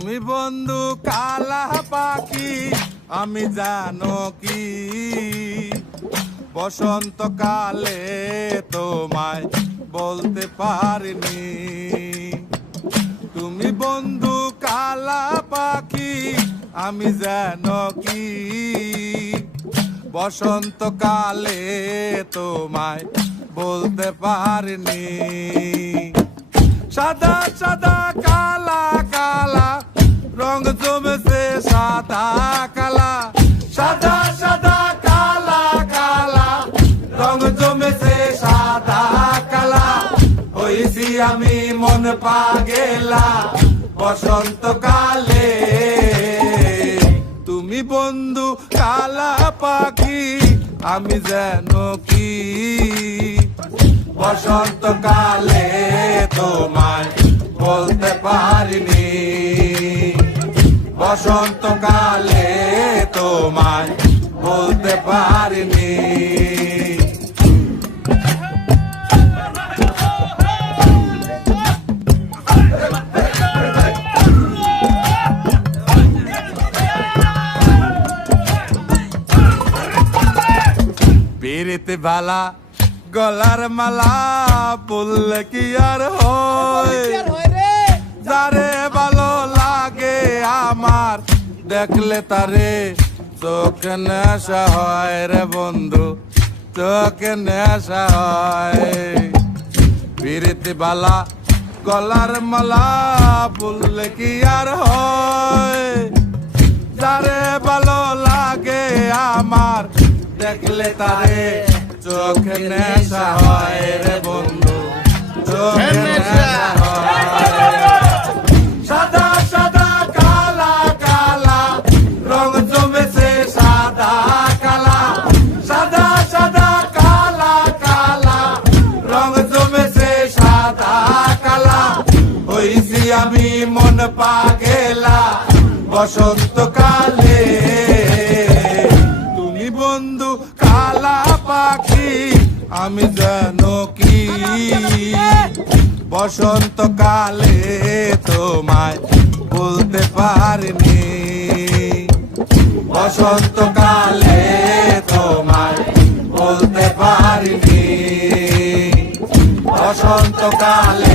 তুমি বন্ধু কালা পাখি আমি জানো কি বসন্তকালে তোমায় বলতে পারিনি। তুমি বন্ধু কালা পাখি আমি জানো কি বসন্তকালে তোমায় বলতে পারিনি। সাদা সাদা কালা কালা রং জমেছে সাদা কালা, সাদা সাদা কালা কালা রং জমেছে সাদা কালা। হইছি আমি মন পাগেলা বসন্তকালে। তুমি বন্ধু কালা পাখি আমি যেন কি বসন্তকালে তোমায় বলতে পারিনি। বসন্তকালে তোমায় বলতে পারিনি। পিরিতে বালা গলার মালা বললে কি আর হয়, যারে ভালো লাগে আমার দেখলে তারে চোখে নেশা হয় রে বন্ধু, চোখে নেশা হয়। পিরিতে বালা গলার মালা বললে কি আর হয়, যারে ভালো লাগে আমার দেখলে তারে চোখে নেশা হয় রে বন্ধু, চোখে নেশা হয়। সাদা সাদা কালা কালা রং জমেছে সাদা কালা, সাদা সাদা কালা কালা রং জমেছে সাদা কালা। হইছি আমি মন পাগেলা বসন্তকালে। তুমি বন্ধু কালা পাখি আমি জানো কি বসন্তকালে তোমায় বলতে পারিনি। বসন্তকালে তোমায় বলতে পারিনি। বসন্তকালে